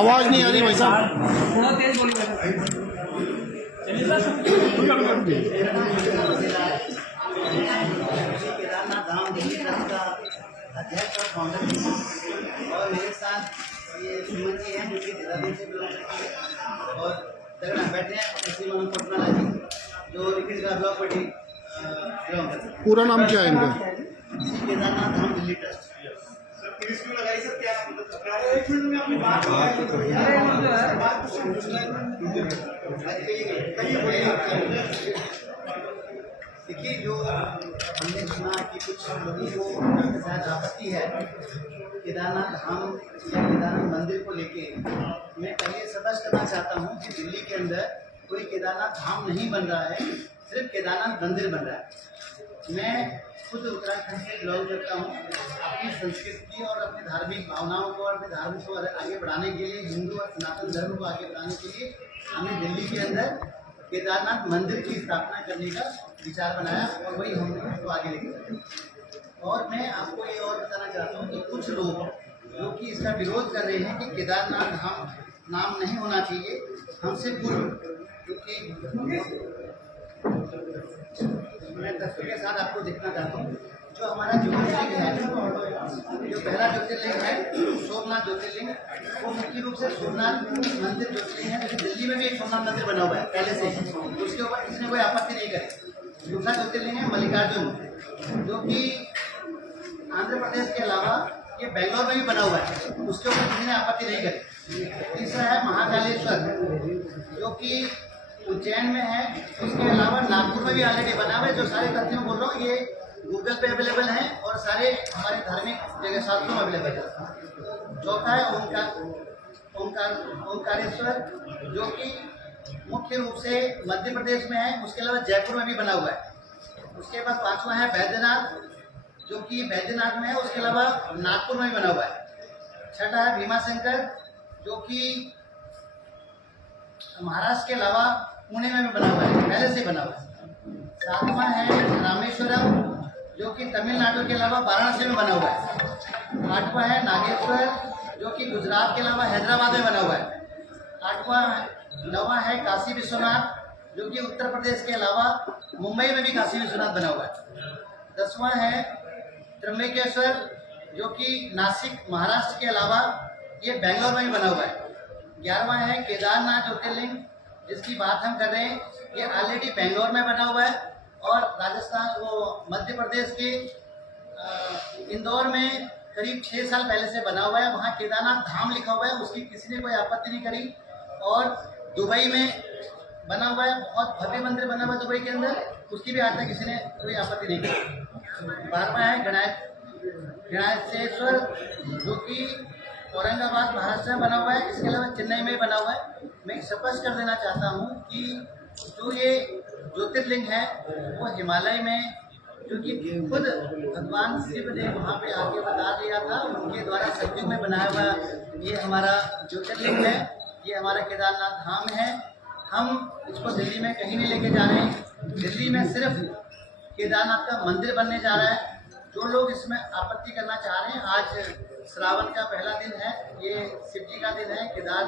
आवाज नहीं आ रही भाई साहब। बहुत तेज बोली भाई केदारनाथ धाम दिल्ली ट्रस्ट का अध्यक्ष और फाउंडर और मेरे साथ ये सुमन जी हैं जो कि देहरादून से बिलोंग करती है और दगड़ा बैठे हैं श्री मनोज पटनाला जी जो रिखीसगढ़ ब्लॉक पट्टी बिलोंग करते हैं। पूरा नाम क्या है इनका? श्री केदारनाथ धाम दिल्ली ट्रस्ट। देखिए, जो हमने सुना कि कुछ लोगों को शायद आपत्ति है केदारनाथ धाम या केदारनाथ मंदिर को लेके, मैं पहले स्पष्ट करना चाहता हूँ कि दिल्ली के अंदर कोई केदारनाथ धाम नहीं बन रहा है, सिर्फ केदारनाथ मंदिर बन रहा है। मैं खुद उत्तराखंड से बिलोंग करता हूँ। अपनी संस्कृति और अपनी धार्मिक भावनाओं को और अपने धर्म को आगे बढ़ाने के लिए, हिंदू और सनातन धर्म को आगे बढ़ाने के लिए हमने दिल्ली के अंदर केदारनाथ मंदिर की स्थापना करने का विचार बनाया और वही हम उसको आगे लेके चले। और मैं आपको ये और बताना चाहता हूँ कि कुछ लोग जो कि इसका विरोध कर रहे हैं कि केदारनाथ धाम नाम नहीं होना चाहिए, हमसे पूर्व क्योंकि मैं तस्वीर के साथ आपको दिखना चाहता हूँ। जो हमारा ज्योतिर्लिंग है, जो पहला ज्योतिर्लिंग है सोमनाथ ज्योतिर्लिंग, वो मुख्य रूप से सोमनाथ मंदिर ज्योतिर्लिंग है। जैसे दिल्ली में भी एक सोमनाथ मंदिर बना हुआ है पहले से, उसके ऊपर किसी ने कोई आपत्ति नहीं करी। दूसरा ज्योतिर्लिंग है मल्लिकार्जुन, जो कि आंध्र प्रदेश के अलावा ये बेंगलोर में भी बना हुआ है, उसके ऊपर किसी ने आपत्ति नहीं करी। तीसरा है महाकालेश्वर, जो कि उज्जैन में है, उसके अलावा नागपुर में भी ऑलरेडी बना हुआ है। जो सारे तथ्य मैं बोल रहा हूँ ये गूगल पे अवेलेबल हैं और सारे हमारे धार्मिक जगह शास्त्रों में अवेलेबल है। चौथा है ओंकारेश्वर, जो कि मुख्य रूप से मध्य प्रदेश में है, उसके अलावा जयपुर में भी बना हुआ है। उसके बाद पांचवा है बैद्यनाथ, जो कि बैद्यनाथ में है, उसके अलावा नागपुर में भी बना हुआ है। छठा है भीमाशंकर, जो कि महाराष्ट्र के अलावा पुणे में भी बना हुआ है, पहले से बना हुआ है। सातवां है रामेश्वरम, जो कि तमिलनाडु के अलावा वाराणसी में बना हुआ है। आठवां है नागेश्वर, जो कि गुजरात के अलावा हैदराबाद में बना हुआ है। नौवां है काशी विश्वनाथ, जो कि उत्तर प्रदेश के अलावा मुंबई में भी काशी विश्वनाथ बना हुआ है। 10वां है त्र्यंबकेश्वर, जो कि नासिक महाराष्ट्र के अलावा ये बेंगलोर में भी बना हुआ है। 11वां है केदारनाथ ज्योतिर्लिंग, जिसकी बात हम कर रहे हैं, ये ऑलरेडी बेंगलोर में बना हुआ है और राजस्थान मध्य प्रदेश के इंदौर में करीब 6 साल पहले से बना हुआ है। वहाँ केदारनाथ धाम लिखा हुआ है, उसकी किसी ने कोई आपत्ति नहीं करी। और दुबई में बना हुआ है, बहुत भव्य मंदिर बना हुआ है दुबई के अंदर, उसकी भी आज तक किसी ने कोई आपत्ति नहीं करी। 12वां है गणेशेश्वर, जो कि औरंगाबाद महाराष्ट्र में बना हुआ है, इसके अलावा चेन्नई में बना हुआ है। मैं स्पष्ट कर देना चाहता हूँ कि जो ये ज्योतिर्लिंग है वो हिमालय में, जो कि खुद भगवान शिव ने वहाँ पे आके बता दिया था, उनके द्वारा सतयुग में बनाया हुआ ये हमारा ज्योतिर्लिंग है, ये हमारा केदारनाथ धाम है। हम इसको दिल्ली में कहीं नहीं लेके जा रहे हैं, दिल्ली में सिर्फ केदारनाथ का मंदिर बनने जा रहा है। जो लोग इसमें आपत्ति करना चाह रहे हैं, आज श्रावण का पहला दिन है, ये शिव जी का दिन है, केदार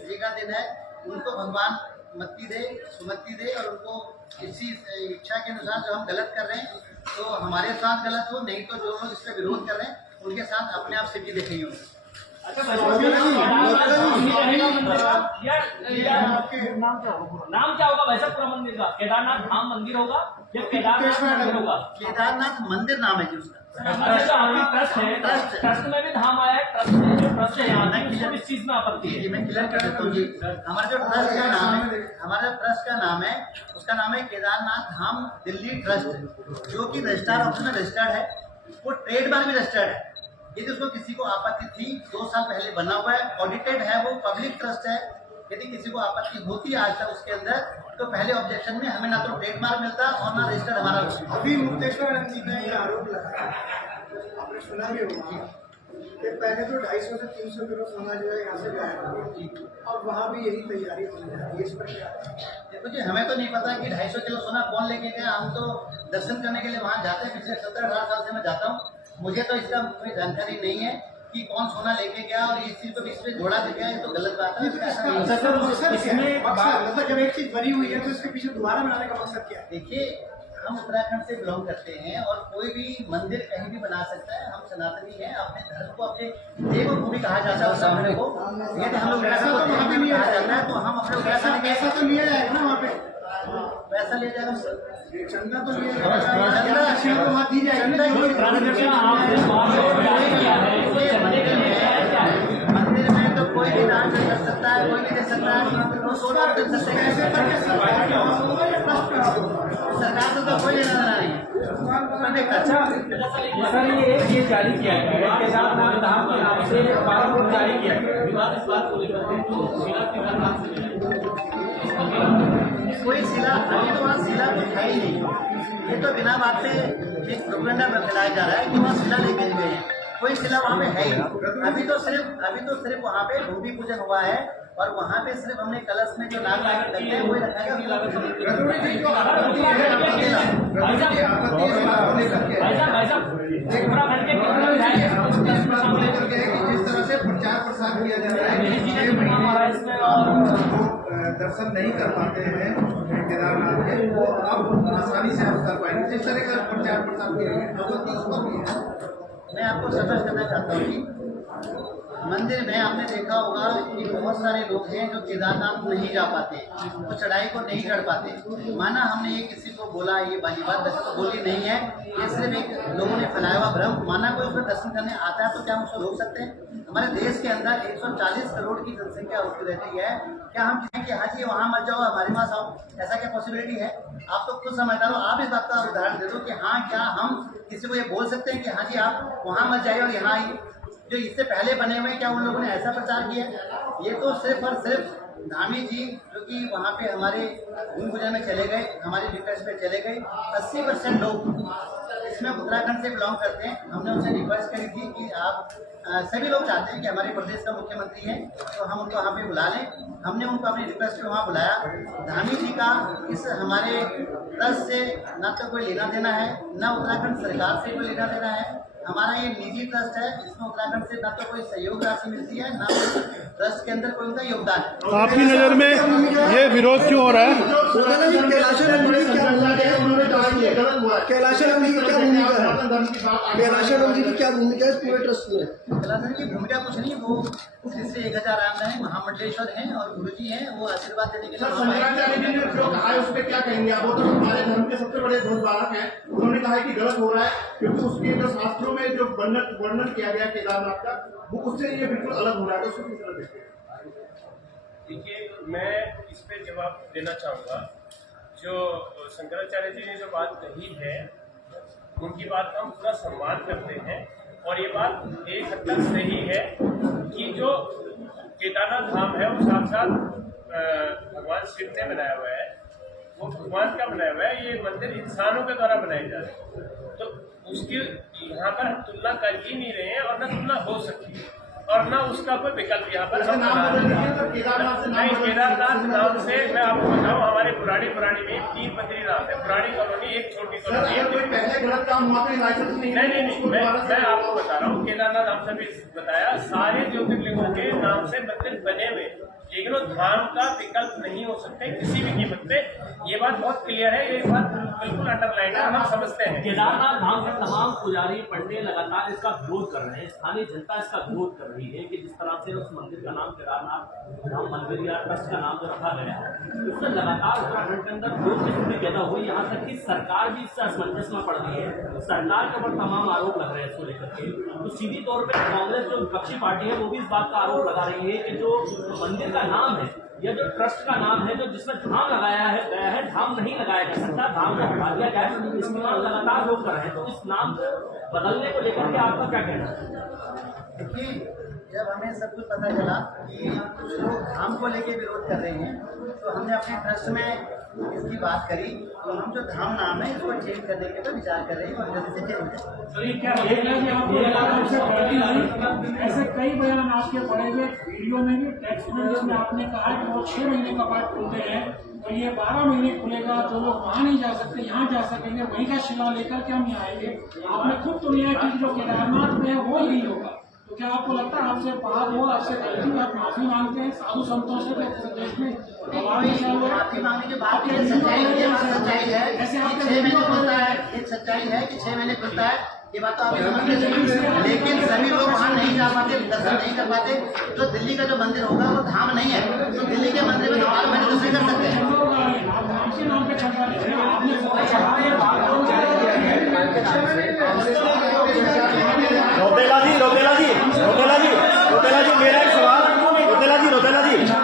जी का दिन है, उनको भगवान मत्ती दे, सुमति दे और उनको इसी इच्छा के अनुसार जो हम गलत कर रहे हैं तो हमारे साथ गलत हो, नहीं तो जो लोग इस पर विरोध कर रहे हैं उनके साथ अपने आप शिव जी देखेंगे। नाम क्या होगा वैसा पूरा मंदिर का? केदारनाथ धाम मंदिर होगा या केदारनाथ मंदिर होगा? केदारनाथ मंदिर नाम है जी उसका। ट्रस्ट है, ट्रस्ट में भी धाम आया है, ट्रस्ट है यहाँ किस चीज में आपत्ति है? मैं क्लियर कर देता हूँ जी। हमारा जो ट्रस्ट का नाम है, हमारा ट्रस्ट का नाम है, उसका नाम है केदारनाथ धाम दिल्ली ट्रस्ट, जो कि रजिस्ट्रार ऑफिस में रजिस्टर्ड है, वो ट्रेडमार्क भी रजिस्टर्ड है। यदि उसको किसी को आपत्ति थी, 2 साल पहले बना हुआ है, ऑडिटेड है, वो पब्लिक ट्रस्ट है। यदि किसी को आपत्ति होती है आज तक उसके अंदर, तो पहले ऑब्जेक्शन में हमें ना तो ट्रेडमार्क मिलता और ना रजिस्टर्ड हमारा। अभी मुक्तेश्वर जी ने ये आरोप लगाया, आपने सुना भी होगा कि पहले तो 250 से 300 किलो सोना जो है यहाँ से गायब हो गया, और वहाँ भी यही तैयारी होने जा रही है। इस पर क्या? देखो जी, हमें तो नहीं पता कि 250 किलो सोना कौन लेके गया। हम तो दर्शन करने के लिए वहाँ जाते हैं, पिछले 17-18 साल से मैं जाता हूँ। मुझे तो इसका कोई जानकारी नहीं है कि कौन सोना लेके गया और इस चीज को इस पे जोड़ा गया, ये तो गलत बात है। इसका ऐसा नहीं है। सर मतलब जब एक चीज बनी हुई है तो इसके पीछे दोबारा बनाने का मकसद क्या है? देखिए, हम उत्तराखंड से बिलोंग करते हैं और कोई भी मंदिर कहीं भी बना सकता है। हम सनातनी हैं, अपने धर्म को अपने देवभूमि कहा जाता है उस मंदिर को। यदि हम लोग ऐसा तो देवभूमि कहा जाता है तो हम अपने पैसा तो लिया जाएगा ना वहाँ पे, पैसा ले जाएगा उससे। चंदा तो लिया जाएगा, चंदा शिव को वहाँ दी जाएगी। मंदिर में तो कोई भी दान कर सकता है, कोई भी दे सकता है, सोना दे सकते हैं। सरकार से तो कोई लेना देना नहीं है। अच्छा सर, ये जारी किया गया है, केदारनाथ धाम के नाम से 12 फुट जारी किया गया है। विवाद इस बात को लेकर के तो शिला केदारनाथ से कोई शिला, अभी तो वहाँ शिला कुछ है ही नहीं। ये तो बिना बात पे एक प्रोपेगेंडा में फैलाया जा रहा है कि वहाँ शिला लेके गए हैं। कोई शिला वहाँ पे है ही नहीं। अभी तो सिर्फ वहाँ पे भूमि पूजन हुआ है और वहाँ पे सिर्फ हमने कलश में जो नाग नाग लगते हैं वही रखा है। जिस तरह से प्रचार प्रसार किया जा रहा है कि दर्शन नहीं कर पाते हैं केदारनाथ के, वो अब आसानी से हम कर पाएंगे। जिस तरह का प्रचार प्रसार किया गया उस पर भी है। मैं आपको समझ करना चाहता हूँ कि मंदिर में आपने देखा होगा कि बहुत सारे लोग हैं जो केदारनाथ नहीं जा पाते, वो चढ़ाई को नहीं चढ़ पाते। माना हमने ये किसी को बोला, ये बात वैसे तो बोली नहीं है, ये सिर्फ एक लोगों ने फैलाया हुआ भ्रम। माना कोई उसमें दर्शन करने आता है तो क्या हम उसको रोक सकते हैं? हमारे देश के अंदर 140 करोड़ की जनसंख्या होती रहती है। क्या हम कहें कि हाँ जी वहाँ मत जाओ, हमारे पास आओ? ऐसा क्या पॉसिबिलिटी है? आप तो खुद समझदार हो, आप इस बात का उदाहरण दे दो कि हाँ, क्या हम किसी को ये बोल सकते हैं कि हाँ जी आप वहाँ मत जाइए और यहाँ आइए? जो इससे पहले बने हुए, क्या उन लोगों ने ऐसा प्रचार किया? ये तो सिर्फ और सिर्फ धामी जी जो कि वहाँ पे हमारे भूमि पूजन में चले गए, हमारे रिक्वेस्ट पे चले गए। 80% लोग इसमें उत्तराखंड से बिलोंग करते हैं। हमने उनसे रिक्वेस्ट करी थी कि आप सभी लोग चाहते हैं कि हमारे प्रदेश का मुख्यमंत्री है तो हम उनको वहाँ पे बुला लें। हमने उनको अपनी रिक्वेस्ट पे वहाँ बुलाया। धामी जी का इस हमारे ट्रस्ट से ना तो कोई लेना देना है, ना उत्तराखंड सरकार से कोई लेना देना है। हमारा ये निजी ट्रस्ट है, इसमें उत्तराखंड से ना तो कोई सहयोग राशि मिलती है, ना ट्रस्ट के अंदर कोई उनका योगदान है। आपकी नज़र में ये विरोध क्यों हो रहा है? कैलाशानंद जी की क्या भूमिका है? कैलाशानंद जी की क्या भूमिका है पूरे ट्रस्ट में? कैलाशानंद की भूमिका कुछ नहीं, वो इससे 1000 आम है, महामंडलेश्वर हैं और गुरु जी हैं, वो आशीर्वाद देने के लिए। शंकराचार्य जी ने जो कहा है उस पर क्या कहेंगे आप? वो तो हमारे धर्म के सबसे बड़े ध्वजवाहक हैं। उन्होंने कहा है कि गलत हो रहा है क्योंकि उसके जो शास्त्रों में जो वर्णन किया गया केदारनाथ का, वो उससे ये बिल्कुल अलग हो रहा है। तो उसको किस तरह देखते हैं? देखिए, मैं इस पे जवाब देना चाहूँगा। जो शंकराचार्य जी ने जो बात कही है, उनकी बात का हम पूरा सम्मान करते हैं और ये बात एक हद तक सही है कि जो केदारनाथ धाम है वो साक्षात भगवान शिव ने बनाया हुआ है। वो भगवान का बनाया हुआ है, ये मंदिर इंसानों के द्वारा बनाए जा रहे हैं। तो उसकी यहाँ पर हम तुलना कर ही नहीं रहे हैं और न तुलना हो सकती है और न उसका कोई विकल्प यहाँ पर हम नहीं। केदारनाथ नाम से मैं आपको बताऊँ, हमारे पुरानी में 3 बद्रीनाथ है, पुरानी कॉलोनी, एक छोटी कॉलोनी है। नहीं, मैं आपको बता रहा हूँ, केदारनाथ नाम से भी बताया, सारे ज्योतिर्लिंगों के नाम से मंदिर बने हुए, लेकिन वो धाम का विकल्प नहीं हो सकते किसी भी कीमत पे। ये बात बहुत क्लियर है, ये बात बिल्कुल अंडरलाइन है, हम समझते हैं। केदारनाथ धाम के तमाम पुजारी पंडित लगातार इसका विरोध कर रहे हैं, स्थानीय जनता इसका विरोध कर रही है कि जिस तरह से उस मंदिर का नाम केदारनाथ धाम मंदिर या ट्रस्ट का नाम जो रखा गया है, उससे लगातार उत्तराखंड के अंदर विरोध की स्थिति पैदा हुई। यहाँ तक कि सरकार भी इससे असमंजस में पड़ गई है, सरकार के ऊपर तमाम आरोप लग रहे हैं इसको लेकर के। तो सीधी तौर पर कांग्रेस जो विपक्षी पार्टी है वो भी इस बात का आरोप लगा रही है कि जो मंदिर का नाम है या जो ट्रस्ट का नाम है, जो जिसमें धाम लगाया है गया है, धाम नहीं लगाया जा सकता, धाम को हटा दिया गया है। इस्तेमाल लगातार लोग कर रहे हैं, तो इस नाम को बदलने को लेकर के आपका क्या कहना है? देखिए, जब हमें सब कुछ पता चला कि कुछ लोग धाम को लेके विरोध कर रहे हैं, तो हमने अपने ट्रस्ट में इसकी बात करी तो हम जो धाम नाम है इसको चेंज करने के लिए विचार कर रहे हैं और जल्दी से चेंज करें। ऐसे कई बयान आपके पड़े हुए वीडियो में भी टेक्स्ट में जिसमें आपने कहा कि वो 6 महीने का बाद खुलते हैं तो ये 12 महीने खुलेगा, जो लोग वहाँ नहीं जा सकते यहाँ जा सकेंगे, वहीं का शिला लेकर के हम यहाँ आएंगे। आपने खुद दुनिया की जो केदारनाथ में है वो ही होगा, तो क्या आपको लगता है आपसे पाप हो, आपसे गलती हुई, आप माफी मांगते हैं साधु संतों से देश में माफी मांगने के बाद ये सच्चाई है, ये बात सच्चाई है कि 6 महीने खुलता है, ये सच्चाई है कि 6 महीने खुलता है, ये बात तो आप लेकिन सभी लोग वहाँ नहीं जा पाते, दर्शन नहीं कर पाते। जो दिल्ली का जो मंदिर होगा वो धाम नहीं है, तो दिल्ली के मंदिर में तो 12 महीने दर्शन कर सकते हैं।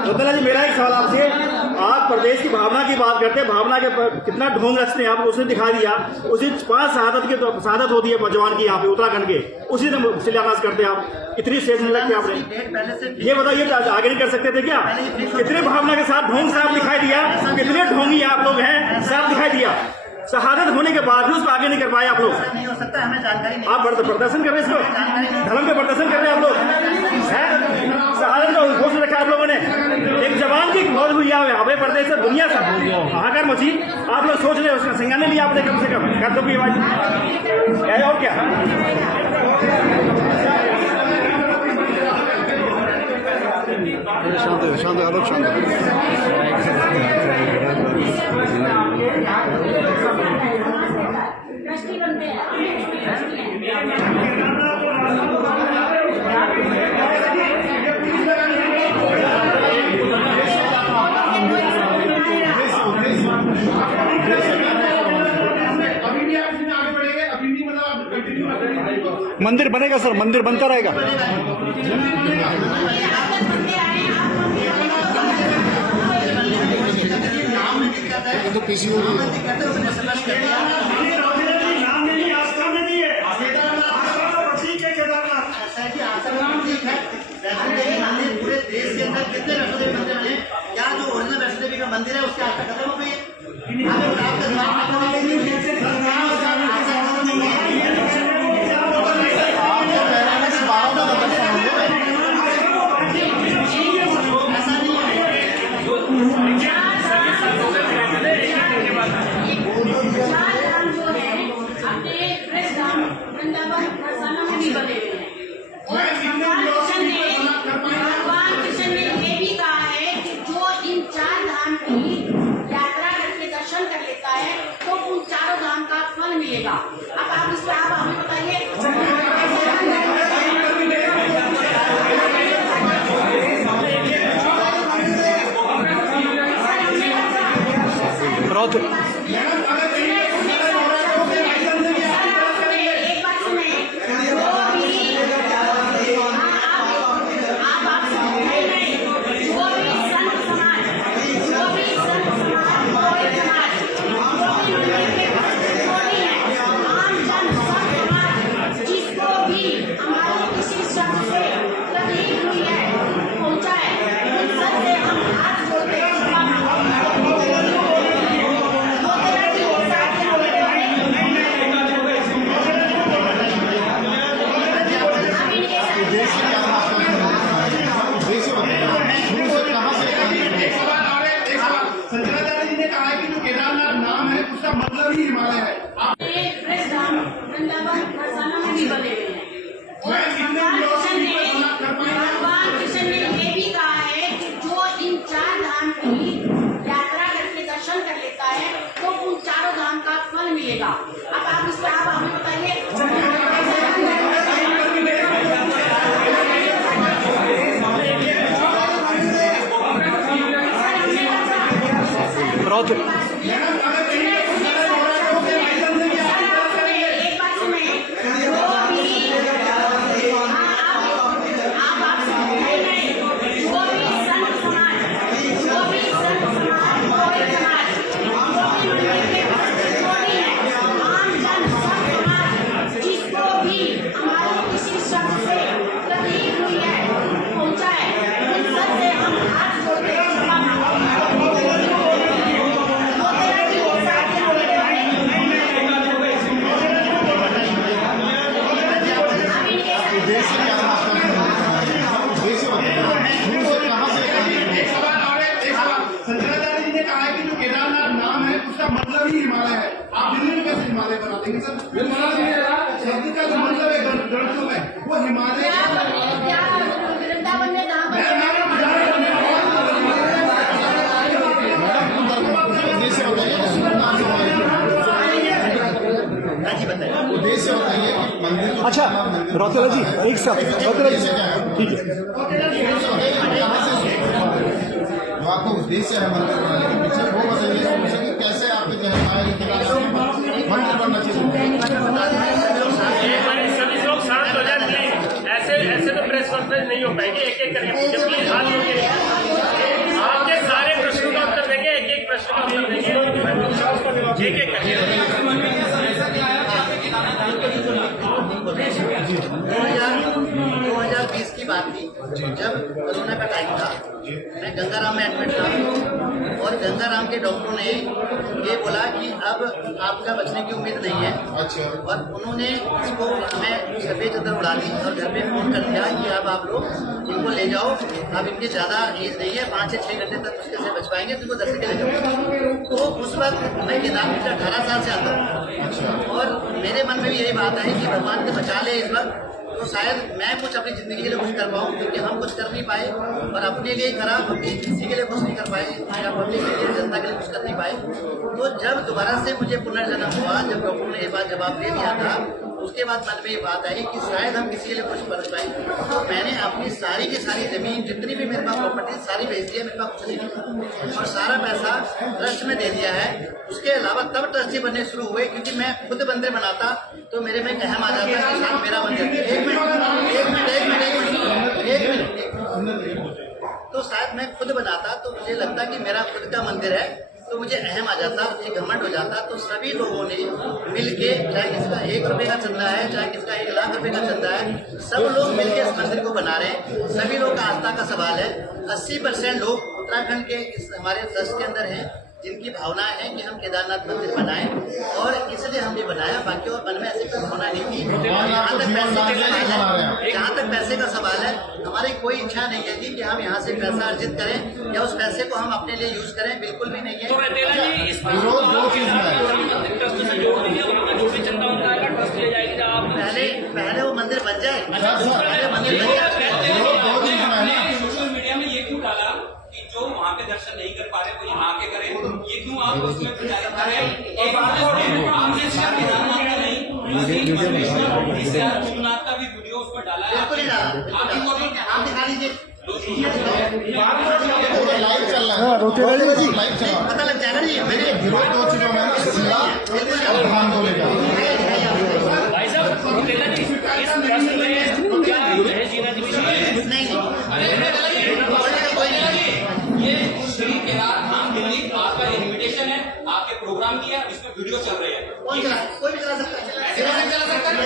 रोतेला जी मेरा एक सवाल आपसे, आप प्रदेश की भावना की बात करते हैं, भावना के कितना ढोंग रचते हैं आप, उसने दिखा दिया। उसी 5 शहादत होती है जवान की यहाँ पे उत्तराखंड के, उसी दिन शिलान्यास करते हैं आप, इतनी स्टेशन लगती है आपने। ये बताइए आगे नहीं कर सकते थे क्या? कितने भावना के साथ ढोंग साफ दिखाई दिया, कितने ढोंगी आप लोग हैं, साफ दिखाई दिया। शहादत होने के बाद भी उसको आगे नहीं कर पाए आप लोग। नहीं हो सकता, हमें जानकारी नहीं। आप प्रदर्शन कर रहे हैं, इसको धर्म का प्रदर्शन कर रहे हैं आप लोग। शहादत का घोष रखा आप लोगों ने, एक जवान की मौत हुई है हमें प्रदेश से दुनिया से हाहाकार मची। आप लोग सोच रहे हो उसका संज्ञान लिया आपने कम से कम कर्तव्य की आवाज और क्या? शांत आलोक मंदिर बनेगा सर, मंदिर बनता रहेगा। तो पीसीओ पूरे देश के अंदर कितने वैष्णो देवी मंदिर बने, क्या जो ओरिजिनल वैष्णो देवी का मंदिर है उसकी आस्था खत्म हो गई है? अब आप इस पर आप हमें बताइए। शंकराचार्य जी ने कहा है कि जो केदारनाथ नाम है उसका मतलब ही हिमालय है। में भी बने हुए हैं और भगवान कृष्ण ने ये भी कहा है कि जो इन 4 धाम की यात्रा करके दर्शन कर लेता है तो उन 4 धाम का फल मिलेगा। अब आप इस पर आप हमें बताइए। एक सवाल और है, एक सवाल। शंकराचार्य जी ने कहा है कि जो केदारनाथ नाम है उसका मतलब ही हिमालय है। आप दिल्ली में कैसे हिमालय बना देंगे सर? शब्द का जो मतलब है ग्रंथों में वो हिमालय वृंदावन में कहाँ पर उद्देश्य बताइए मंदिर। अच्छा रौतेला जी एक साथ रौतेला जी ठीक है। जो आपका उद्देश्य है मंदिर बनाने के पीछे वो बताइए कि कैसे आपके मंदिर बनना चाहिए। सभी लोग शांत हो जाए प्लीज। ऐसे तो प्रेस कॉन्फ्रेंस नहीं हो पाएगी। एक एक करके प्लीज हाथ जोड़िए। आपके सारे प्रश्नों का उत्तर देंगे, एक एक प्रश्न का उत्तर देंगे, एक एक करके। 2020 की बात थी जब कोरोना का टाइम था। मैं गंगाराम में एडमिट था और गंगाराम के डॉक्टरों ने ये बोला कि अब आपका बचने की उम्मीद नहीं है। अच्छा। और उन्होंने इसको हमें सफेद चादर उड़ा दी और घर पे फोन कर दिया कि अब आप लोग इनको ले जाओ, अब इनकी ज़्यादा एज नहीं है, 5 से 6 घंटे तक मुश्किल से बच पाएंगे, तो इनको दर्शन के ले जाओ। तो उस वक्त मैं केदारनाथ 18 साल से आता हूँ और मेरे मन में भी यही बात है कि भगवान को बचा ले इस वक्त, तो शायद मैं कुछ अपनी जिंदगी के लिए कुछ कर पाऊँ, क्योंकि हम कुछ कर नहीं पाए और अपने लिए करा, किसी के लिए कुछ नहीं कर पाए या पब्लिक के लिए, जनता के लिए कुछ कर नहीं पाए। तो जब दोबारा से मुझे पुनर्जन्म हुआ, जब डॉक्टर ने ये बात जवाब दे दिया था, उसके बाद मन में ये बात आई कि शायद हम किसी के लिए कुछ कर पाए। तो मैंने अपनी सारी की सारी जमीन, जितनी भी मेरे पास प्रॉपर्टी सारी बेच दी है, मेरे पास कुछ नहीं और सारा पैसा ट्रस्ट में दे दिया है। उसके अलावा तब ट्रस्टी बनने शुरू हुए क्योंकि मैं खुद मंदिर बनाता तो मेरे में एक अहम आ जाता है कि शायद मेरा मंदिर। एक मिनट तो शायद मैं खुद बनाता तो मुझे लगता कि मेरा खुद का मंदिर है, तो मुझे अहम आ जाता, एक घमंड हो जाता। तो सभी लोगों ने मिलके, चाहे किसका 1 रुपये का चंदा है, चाहे किसका 1 लाख रुपए का चंदा है, सब लोग मिलके इस मंदिर को बना रहे हैं। सभी लोग का आस्था का सवाल है। 80% लोग उत्तराखंड के इस हमारे ट्रस्ट के अंदर हैं जिनकी भावना है कि हम केदारनाथ मंदिर बनाएं और इसलिए हमने बनाया। बाकी और मन में ऐसी कोई भावना नहीं थी। जहाँ तक पैसे का सवाल है, हमारी कोई इच्छा नहीं है कि हम यहाँ से पैसा अर्जित करें या उस पैसे को हम अपने लिए यूज करें, बिल्कुल भी नहीं है। पहले वो मंदिर बन जाए, पहले मंदिर बन जाए। सोशल मीडिया में ये क्यों डाला कि जो वहाँ पे दर्शन नहीं कर पा रहे वो यहाँ के करें, ये क्यों आप उसमें प्रचारित कर रहे हैं? सोमनाथ का भी वीडियो उस पर डाला है, बिल्कुल ही डाला। आप दिखा लीजिए, लाइव चल रहा है। रौतेला जी लाइव चल रहा है। पता लग जाएगा नहीं मेरे विरोध 2 चीजों में धाम को लेकर ये श्री केदारनाथ दिल्ली आपका इन्विटेशन है, आपके प्रोग्राम किया, इसमें वीडियो चल रहे हैं। कोई भी चला सकता है।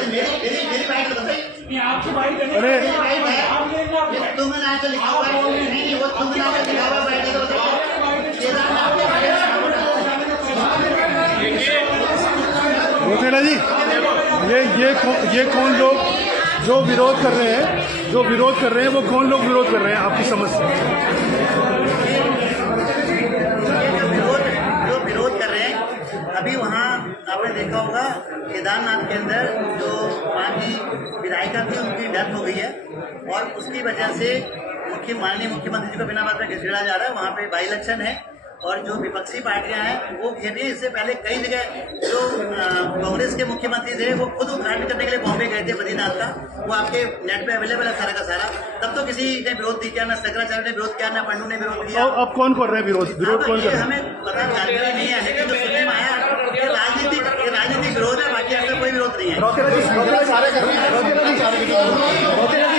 मेरी बाइक बताइए। आपकी बाइक अरे तुमने ना तो लिखा हुआ है, नहीं वो तुमने ना लिखा हुआ बाइक तो बताइए। रौतेला जी ये कौन लोग जो विरोध कर रहे हैं, वो कौन लोग विरोध कर रहे हैं आपकी समझ से? जो विरोध कर रहे हैं, अभी वहाँ आपने देखा होगा केदारनाथ के अंदर जो वहाँ की विधायिका थी उनकी डेथ हो गई है और उसकी वजह से माननीय मुख्यमंत्री जी को बिना बात में घसीटा जा रहा है। वहाँ पे बाई इलेक्शन है और जो विपक्षी पार्टियां हैं वो घेर रही है। इससे पहले कई जगह जो कांग्रेस के मुख्यमंत्री थे वो खुद उद्घाटन करने के लिए बॉम्बे गए थे बद्रीनाथ का, वो आपके नेट पे अवेलेबल है सारा का सारा। तब तो किसी ने विरोध नहीं किया, ना शंकराचार्य ने विरोध किया, ना पंडू ने विरोध किया। अब कौन कर रहे हैं विरोध कौन कर रहे हैं? हमें पता जानकारी नहीं है, लेकिन जो सुनने में आया ये राजनीतिक विरोध है, बाकी ऐसा कोई विरोध नहीं है। रौतेला जी